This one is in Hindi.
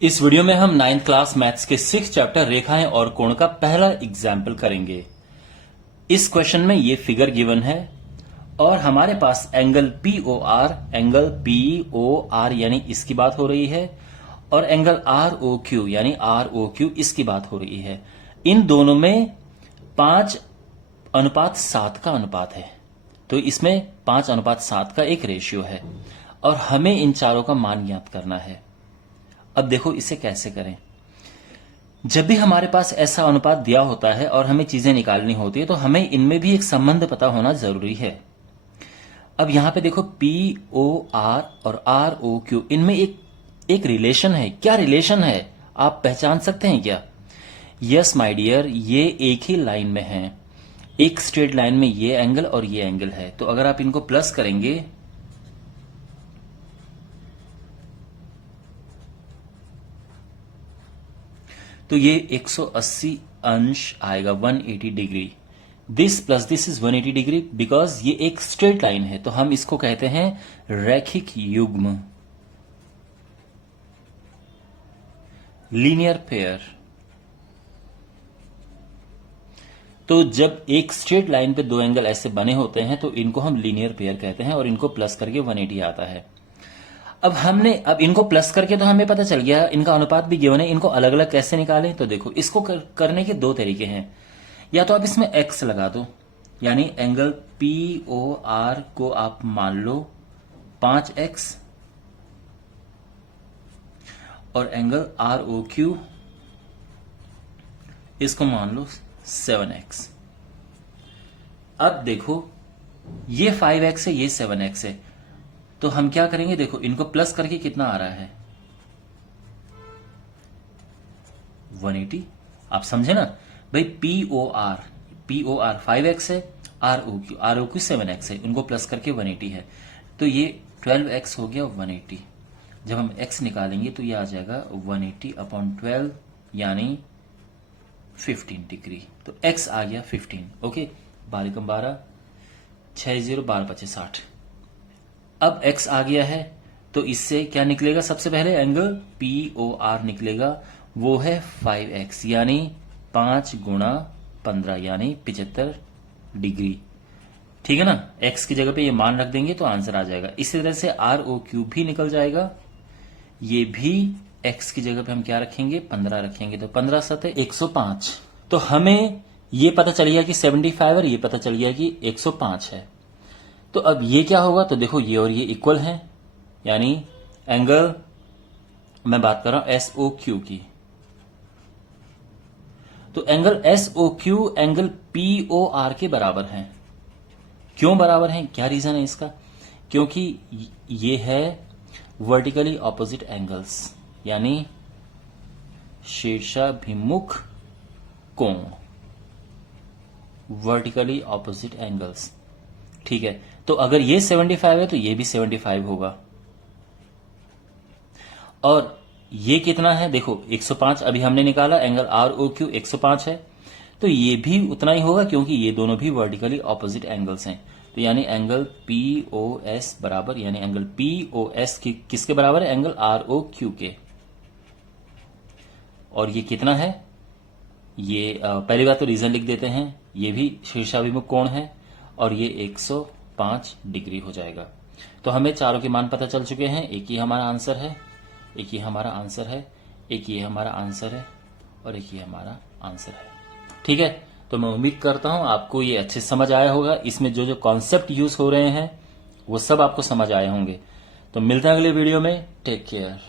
इस वीडियो में हम 9th क्लास मैथ्स के 6th चैप्टर रेखाएं और कोण का पहला एग्जाम्पल करेंगे। इस क्वेश्चन में ये फिगर गिवन है और हमारे पास एंगल POR यानी इसकी बात हो रही है और एंगल ROQ यानी ROQ इसकी बात हो रही है। इन दोनों में 5:7 का अनुपात है, तो इसमें 5:7 का एक रेशियो है और हमें इन चारों का मान ज्ञात करना है। अब देखो इसे कैसे करें। जब भी हमारे पास ऐसा अनुपात दिया होता है और हमें चीजें निकालनी होती है तो हमें इनमें भी एक संबंध पता होना जरूरी है। अब यहां पे देखो POR और ROQ इनमें एक रिलेशन है। क्या रिलेशन है आप पहचान सकते हैं क्या? यस माय डियर, ये एक ही लाइन में है। एक स्ट्रेट लाइन में ये एंगल और ये एंगल है, तो अगर आप इनको प्लस करेंगे तो ये 180 अंश आएगा, 180 degree. This plus this is 180 degree because ये एक स्ट्रेट लाइन है, तो हम इसको कहते हैं रैखिक युग्म, लीनियर पेयर। तो जब एक स्ट्रेट लाइन पे दो एंगल ऐसे बने होते हैं तो इनको हम लीनियर पेयर कहते हैं और इनको प्लस करके 180 आता है। अब इनको प्लस करके तो हमें पता चल गया, इनका अनुपात भी गिवन है। इनको अलग अलग कैसे निकालें? तो देखो इसको करने के दो तरीके हैं। या तो आप इसमें x लगा दो, यानी एंगल POR को आप मान लो 5x और एंगल ROQ इसको मान लो 7x। अब देखो ये 5x है, ये 7x है, तो हम क्या करेंगे? देखो इनको प्लस करके कितना आ रहा है? 180। आप समझे ना भाई? POR 5x है, ROQ 7x है, उनको प्लस करके 180 है, तो ये 12x हो गया 180। जब हम x निकालेंगे तो ये आ जाएगा 180/12 यानी 15 डिग्री। तो x आ गया 15। ओके, 12 6 0 12 5 60। अब x आ गया है तो इससे क्या निकलेगा? सबसे पहले एंगल POR निकलेगा, वो है 5x यानी 5 गुणा 15 यानी 75 डिग्री। ठीक है ना? x की जगह पे ये मान रख देंगे तो आंसर आ जाएगा। इसी तरह से ROQ भी निकल जाएगा, ये भी x की जगह पे हम क्या रखेंगे? 15 रखेंगे, तो 15 7 105। तो हमें ये पता चल गया कि 75 और ये पता चल गया कि 105 है। तो अब ये क्या होगा? तो देखो ये और ये इक्वल हैं, यानी एंगल, मैं बात कर रहा हूं SOQ की, तो एंगल SOQ एंगल POR के बराबर है। क्यों बराबर है? क्या रीजन है इसका? क्योंकि ये है वर्टिकली ऑपोजिट एंगल्स, यानी शीर्षाभिमुख कोण, वर्टिकली ऑपोजिट एंगल्स। ठीक है, तो अगर ये 75 है तो ये भी 75 होगा। और ये कितना है? देखो 105 अभी हमने निकाला, एंगल ROQ 105 है, तो ये भी उतना ही होगा क्योंकि ये दोनों भी वर्टिकली ऑपोजिट एंगल्स हैं। तो यानी एंगल POS बराबर, यानी एंगल POS किसके बराबर है? एंगल ROQ के। और ये कितना है? ये पहली बात तो रीजन लिख देते हैं, ये भी शीर्षाभिमुख कोण है और ये 105 डिग्री हो जाएगा। तो हमें चारों के मान पता चल चुके हैं। एक ही हमारा आंसर है, एक ये हमारा आंसर है, एक ये हमारा आंसर है और एक ये हमारा आंसर है। ठीक है, तो मैं उम्मीद करता हूं आपको ये अच्छे समझ आया होगा। इसमें जो जो कॉन्सेप्ट यूज हो रहे हैं वो सब आपको समझ आए होंगे। तो मिलते हैं अगले वीडियो में। Take care.